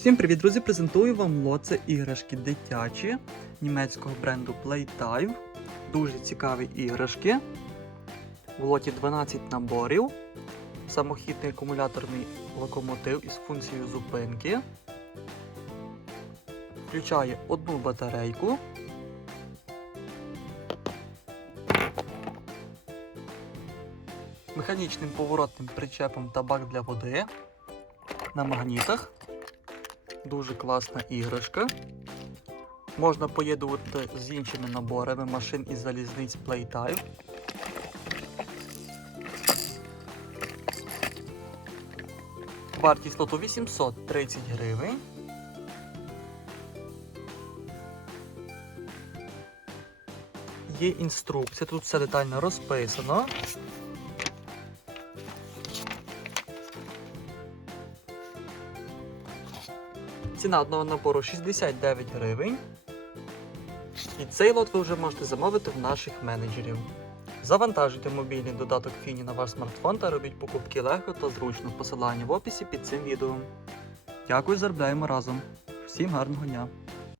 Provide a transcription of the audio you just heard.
Всім привіт, друзі! Презентую вам лоце іграшки дитячі німецького бренду Playtime. Дуже цікаві іграшки. В лоті 12 наборів. Самохідний акумуляторний локомотив із функцією зупинки. Включає одну батарейку. Механічним поворотним причепом та бак для води на магнітах. Дуже класна іграшка. Можна поєднувати з іншими наборами машин із залізниць Playtime. Вартість лоту 830 гривень. Є інструкція, тут все детально розписано. Ціна одного набору 69 гривень. І цей лот ви вже можете замовити в наших менеджерів. Завантажуйте мобільний додаток Фіні на ваш смартфон та робіть покупки легко та зручно. Посилання в описі під цим відео. Дякую, заробляємо разом. Всім гарного дня!